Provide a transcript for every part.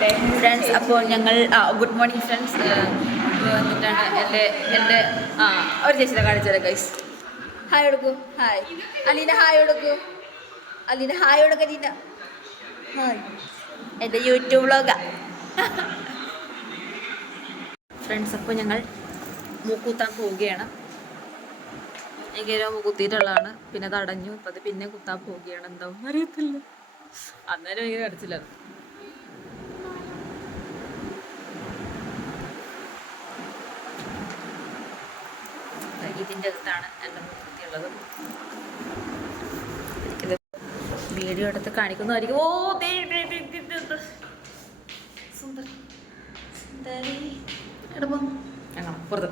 Friends. അപ്പോൾ ഞങ്ങൾ good morning friends. എന്നിട്ടാണ് എൻ്റെ ഒരു ചേച്ചിനെ കാണിച്ചത് ഗൈസ്. ഹായ് കൊടുക്കൂ. ഹായ് അലീന. ഹായ് കൊടുക്കൂ അലീന. ഹായ് കൊടുക്ക അലീന. ഹായ്. എൻ്റെ യൂട്യൂബ് വ്ളോഗാ ഫ്രണ്ട്സ്. അപ്പോൾ ഞങ്ങൾ മൂക്കുത്താൻ പോവുകയാണ്. എങ്കിലും കുത്തിയിട്ടുള്ളതാണ്, പിന്നെ അത് അടഞ്ഞു. അപ്പം അത് പിന്നെ കുത്താൻ പോവുകയാണ്. എന്താവും അറിയത്തില്ല. അന്നേരം ഇങ്ങനെ അടച്ചില്ല. ഇതിൻ്റെ അകത്താണ് എൻ്റെ മൂക്കുത്തിയുള്ളത്. എനിക്കിത് വീഡിയോ എടുത്ത് കാണിക്കുന്നതായിരിക്കും. ഓ സുന്ദർ സുന്ദരി എടുപ്പം ഞങ്ങൾ വെറുതെ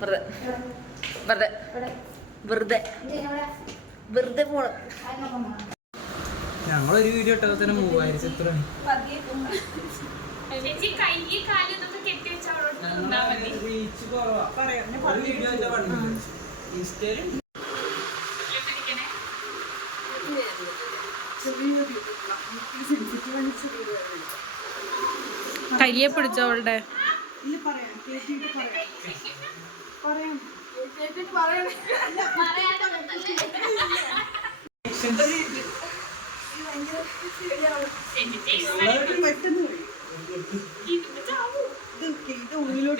വെറുതെ വെറുതെ വെറുതെ വെറുതെ പോണം. ഞങ്ങളൊരു വീഡിയോ ഇട്ടപ്പോൾ തന്നെ 3000 എത്ര റീച്ച് കുറവാ. കയ്യെ പിടിച്ചവളുടെ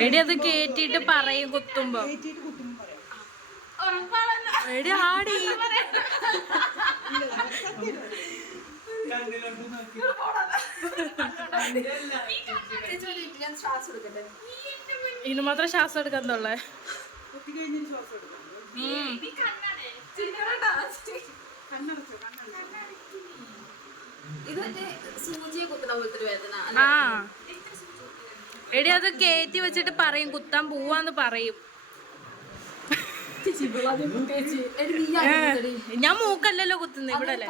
എടി അത് കേറ്റിട്ട് പറയും കുത്തുമ്പോ. എടി ആടി ഇതിന് മാത്രം ശ്വാസം എടുക്കാൻ തൊള്ളേ. ആ എടി അത് കേറ്റി വെച്ചിട്ട് പറയും കുത്താൻ പോവാന്ന് പറയും. ഞാൻ മൂക്കല്ലല്ലോ കുത്തുന്നത് ഇവിടെ അല്ലേ.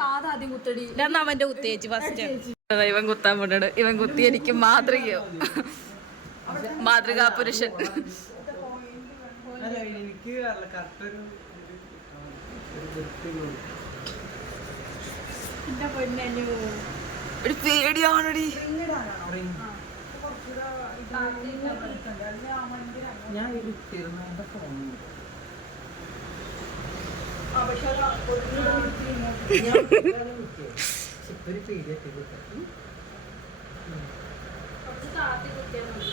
ഞാൻ അവന്റെ കുത്തിയേച്ചി ഫസ്റ്റ്. ഇവൻ കുത്താൻ പോണു. ഇവൻ കുത്തി എനിക്ക് മാതൃകയോ മാതൃകാ പുരുഷൻ. ഒരു പേടിയാണടി. ഞാൻ ഇരുത്തിരുന്ന ഫോൺ ഒരു പേടി.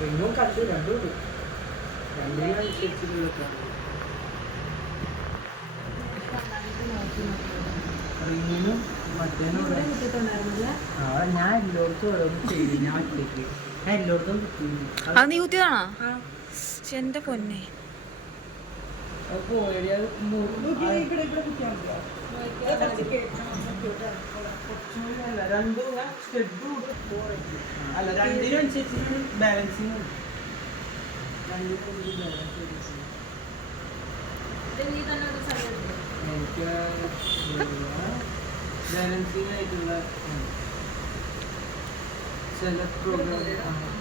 റിങ്ങും കണ്ടു രണ്ടും റിങ്ങിനും മറ്റേനും ഞാൻ എല്ലായിടത്തും ഓരോന്നും ചെയ്തു. ഞാൻ ഒറ്റയ്ക്ക് ഞാൻ എല്ലായിടത്തും അത് നീ കുത്തിയതാണോ? എന്റെ പൊന്നെ. അല്ല രണ്ടിനും അനുസരിച്ച് ബാലൻസിങ് എനിക്ക് ബാലൻസിങ് ആയിട്ടുള്ള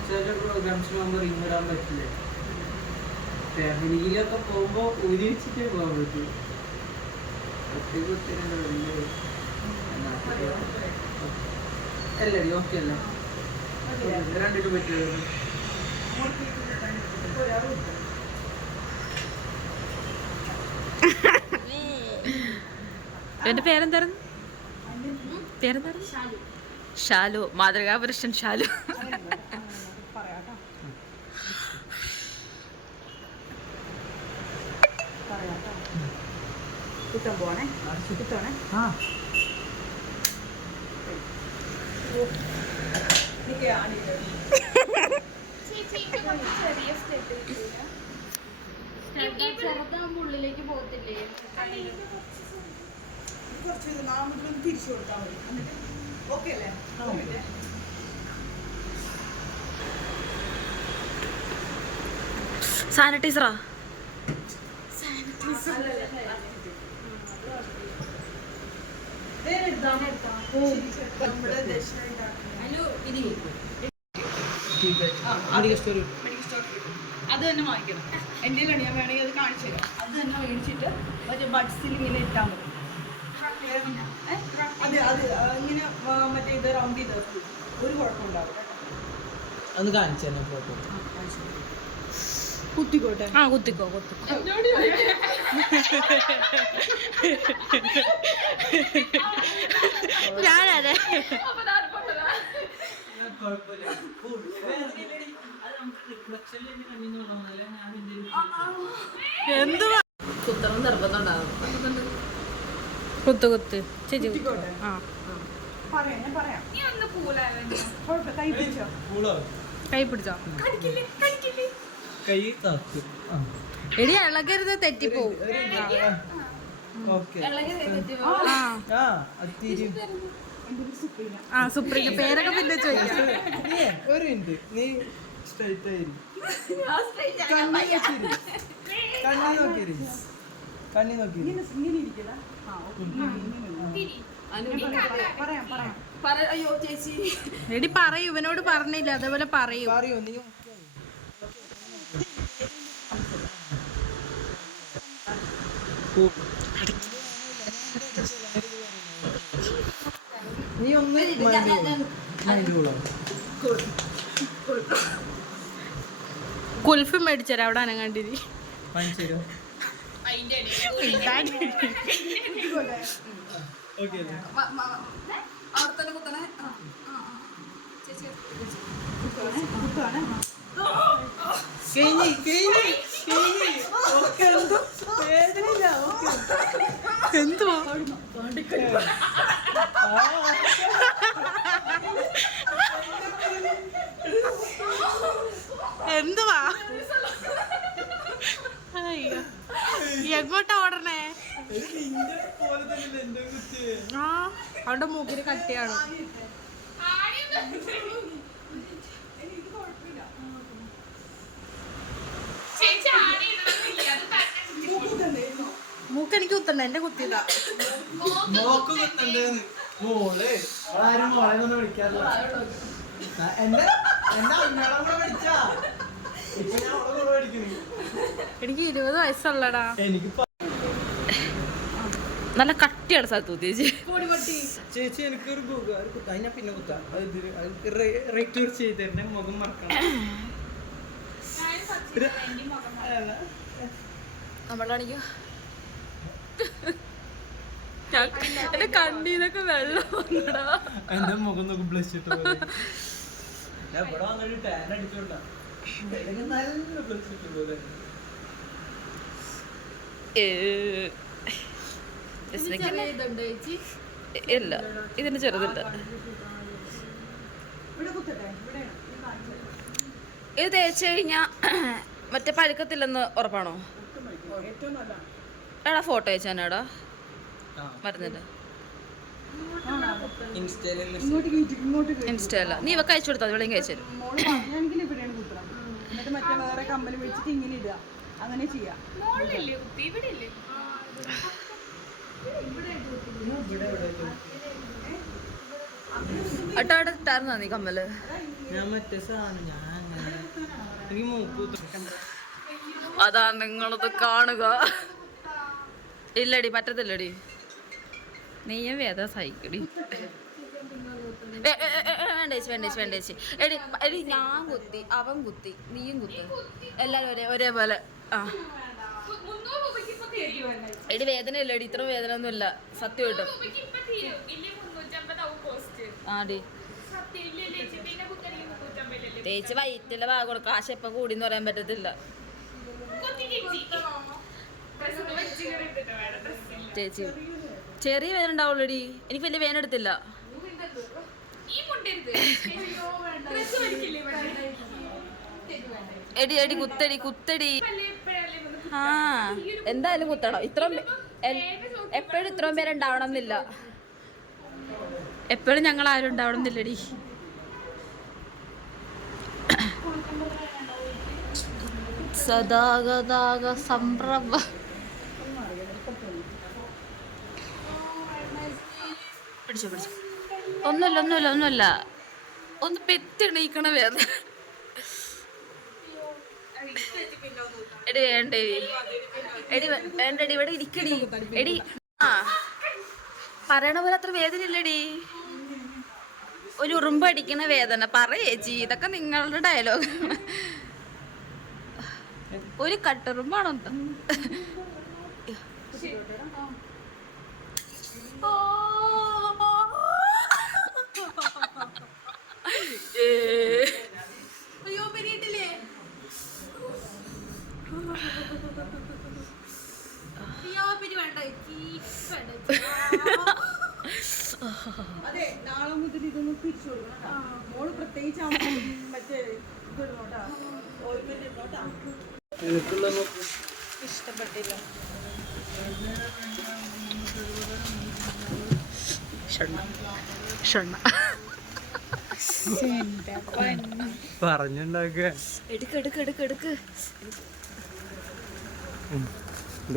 ചില പ്രോഗ്രാംസിന് നമ്മൾ റിങ് ഇടാൻ പറ്റില്ല. ഫാമിലിയിലൊക്കെ പോകുമ്പോൾ ഒരുമിച്ചിട്ടേ പോകാൻ പറ്റും. ഒറ്റയ്ക്ക് ഒത്തിരി വലിയ അല്ലേ ഓക്കെ അല്ലേ രണ്ടിട്ട് പറ്റുമോ? എന്റെ പേരെന്തായിരുന്നു? പേരെന്തായിരുന്നു? ഷാലു. മാതൃകാ പുരുഷൻ ഷാലു. കുത്താൻ പോണേ കുത്തോണേ. ഉള്ളിലേക്ക് പോകത്തില്ലേ? തിരിച്ചു കൊടുത്താൽ മതി. ഓക്കെ അല്ലേ? സാനിറ്റൈസറാ? അത് തന്നെ വാങ്ങിക്കണം. എൻ്റെ ഞാൻ വേണമെങ്കിൽ അത് കാണിച്ചു തരാം. അത് തന്നെ മേടിച്ചിട്ട് ബഡ്സിൽ ഇങ്ങനെ ഇട്ടാൽ മതി. അതെ അത് ഇങ്ങനെ മറ്റേ ഇത് റൗണ്ട് ചെയ്ത് ഒരു കുഴപ്പമുണ്ടാവില്ല. ഒന്ന് കാണിച്ചു തന്നെ ഫോട്ടോ. കുത്തിക്കോട്ടെ. ആ കുത്തിക്കോ കുത്തിക്കോ. ഞാനതെ എന്തുവാ കുത്തണം നിർബന്ധം ഉണ്ടാകും. കുത്ത് കുത്ത് ചേച്ചി ആ പറയാം ഞാൻ പറയാം. കൈ പിടിച്ചോ. കൈ പിടിച്ചോ. കൈ താത്തു. എടി ഇളകരുത് തെറ്റിപ്പോവും. ആ സുപ്രീം പേരൊക്കെ പിന്നെ ചോദിക്കാം. ഒരു മിനിറ്റ് നീ സ്ട്രൈറ്റ് ആയി കണ്ണി നോക്കി അയ്യോ ചേച്ചി എടി പറയൂ, ഇവനോട് പറഞ്ഞില്ല അതേപോലെ പറയൂ. പറയൂ നീ നീ ഒന്ന് കുൽഫി മേടിച്ചരാ അവിടെ അനങ്ങാണ്ടിരി. പഞ്ചരോ ഓക്കെ അവിടെ തന്നെ കുത്തണേ. ചേച്ചി എന്തുവാ എന്തുവാ അയ്യോ എങ്ങോട്ടാ ഓടണേ? ആ അവളുടെ മൂക്കിന് കട്ടിയാണ്. മൂക്ക് എനിക്ക് കുത്തണ്ട, എന്റെ കുത്തിയതാ. മോള് ആരും മോളെ ഒന്നും വിളിക്കാറില്ല. എനിക്ക് 20 വയസ്സുള്ളടാ. എനിക്ക് നല്ല കട്ടിയാണ് സ്ഥലത്ത് ചേച്ചി. ചേച്ചി എനിക്കൊരു കുത്താൻ ഞാൻ പിന്നെ കുത്താം. റേറ്റ് ചെയ്ത് തരുന്ന മുഖം മറക്കണം. നമ്മളാണെങ്കോ എന്റെ കണ്ണീന്നൊക്കെ വെള്ളം വന്നടാ. എന്റെ മുഖം നോക്കി ബ്ലഷ് ഇട്ട പോലെ. ഞാൻ ഇവിടെ വന്നിട്ട് ടാൻ അടിച്ചോണ്ടാ. നല്ല ബ്ലഷ് ഇട്ട പോലെ. ഇല്ല ഇതിന് ചെറുതില്ല. ഇത് തേച്ച് കഴിഞ്ഞാ മറ്റേ പഴുക്കത്തില്ലെന്ന് ഉറപ്പാണോ? എടാ ഫോട്ടോ അയച്ചാനാടാ മറന്നില്ല. ഇൻസ്റ്റല്ല നീ ഇവക്ക് അയച്ചു കൊടുത്താൽ ഇവിടെ അയച്ചു തരും. അട്ടാടെ ഇട്ടായിരുന്നാ നീ കമ്മല്? ഞാൻ മറ്റേ സാധനം അതാ നിങ്ങളത് കാണുക. ഇല്ലടി പറ്റത്തില്ലടി, നീയും വേദ സഹിക്കടി. വേണ്ടേച്ചി എടി എടി ഞാൻ കുത്തി അവൻ കുത്തി നീയും കുത്തി എല്ലാരും ഒരേപോലെ. ആ എടി വേദന ഇല്ലടി, ഇത്ര വേദന ഒന്നും ഇല്ല സത്യം കിട്ടും. ആടി തേച്ച് വയറ്റിലെ ഭാഗം കാശ് എപ്പം കൂടിന്ന് പറയാൻ പറ്റത്തില്ല ചേച്ചി. ചെറിയ വേദന ഉണ്ടാവുള്ളൂടി, എനിക്ക് വലിയ വേദന എടുത്തില്ല. എടി എടി കുത്തടി കുത്തടി. ആ എന്തായാലും കുത്തണം. എപ്പോഴും ഇത്രയും പേര് ഉണ്ടാവണം എന്നില്ല, എപ്പോഴും ഞങ്ങൾ ആരും ഉണ്ടാവണം എന്നില്ലടി. സദാഗതാഗ സംഭ്രമ. പിടിച്ചോ പിടിച്ചോ. ഒന്നുമില്ല ഒന്ന് പെത്തിണീക്കണ വേദന. എടി വേണ്ടേ എടി വേണ്ടടി ഇവിടെ ഇരിക്കടി എടി. ആ പറയണ പോലെ അത്ര വേദന ഇല്ലടി, ഒരു ഉറുമ്പ് അടിക്കുന്ന വേദന. പറയേച്ചി, ഇതൊക്കെ നിങ്ങളുടെ ഡയലോഗ്. ഒരു കട്ടുറുമ്പാണോ? അയ്യോ പെരിയിട്ടില്ലേ? അയ്യോ പെരി വേണ്ട അതെ, നാളെ മുതൽ ഇതൊന്ന് തിരിച്ചു കൊടുക്കണം. മോള് പ്രത്യേകിച്ച് മറ്റേ ഇതിടണോട്ടാ, ഓയിൽമെന്റ് ഇടണോട്ടാ. എനിക്കുള്ള ഇഷ്ടപ്പെട്ടില്ല. പറഞ്ഞുണ്ടാക്കുക. എടുക്ക്.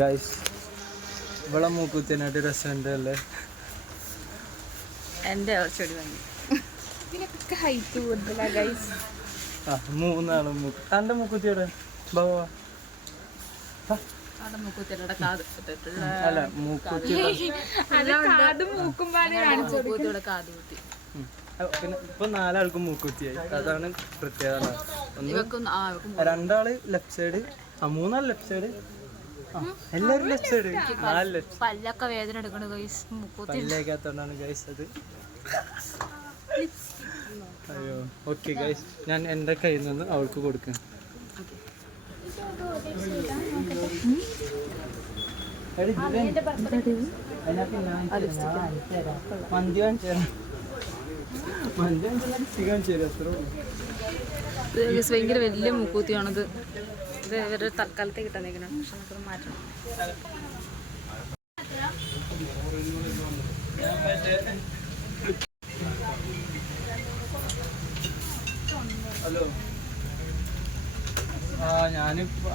ഗൈസ്, ഇവിടെ മൂക്കുത്തിനായിട്ട് രസമുണ്ട് അല്ലേ? എന്റെ ചെടി വാങ്ങി. ഇതിനൊക്കെ ഹൈറ്റ് കൂടുതലാ ഗൈസ്. ആ, മൂന്നാളും മൂക്ക്. തൻ്റെ മൂക്കുത്തിയുടെ ബാബാ. അവിടെ മൂക്കുത്തിയുടെ കാത് അല്ല, മൂക്കുത്തി. മൂക്കുത്തിയുടെ കാത് കുത്തി. പിന്നെ ഇപ്പൊ 4 ആൾക്കും മൂക്കുത്തിയായി. അതാണ് പ്രത്യേകത. ഒന്ന് ഇവക്കും 2 ലെഫ്റ്റ് സൈഡ്, 3 ലെഫ്റ്റ് സൈഡ്, എല്ലാരും ലെഫ്റ്റ് സൈഡ്, 4 ലെഫ്റ്റ്. പല്ലൊക്കെ വേദന എടുക്കണ ഗൈസ്, മൂക്കുത്തി. പല്ലേക്കാത്തോണ്ടാണ് ഗൈസ് അത്. അയ്യോ, ഓക്കെ ഗൈസ്, ഞാൻ എൻ്റെ കയ്യിൽ നിന്ന് അവൾക്ക് കൊടുക്കാം. മന്തി കാണിച്ചു ഭയങ്കര വലിയ മൂക്കൂത്തിയാണത്. ഇത് ഇവരുടെ തൽക്കാലത്തേക്ക് കിട്ടാനേക്കണം, പക്ഷെ നമുക്കത് മാറ്റണം. ഹലോ, ഞാനിപ്പോ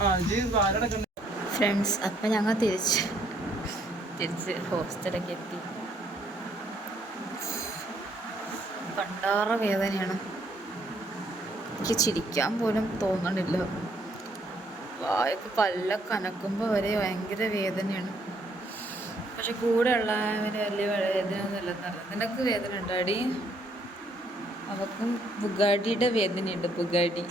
ഫ്രണ്ട്സ്, അപ്പം ഞങ്ങൾ തിരിച്ച് ഹോസ്റ്റലൊക്കെ എത്തി. പണ്ടാറ വേദനയാണ്, എനിക്ക് ചിരിക്കാൻ പോലും തോന്നണില്ല. വായൊക്കെ പല്ലൊക്കെ അനക്കുമ്പോൾ വരെ ഭയങ്കര വേദനയാണ്. പക്ഷെ കൂടെ ഉള്ളവന് വലിയ വേദന ഒന്നുമില്ലെന്ന് അറിയാം. നിനക്ക് വേദന ഉണ്ടോ അടി? അവക്കും ബുഗാഡിയുടെ വേദനയുണ്ട്, ബുഗാഡി.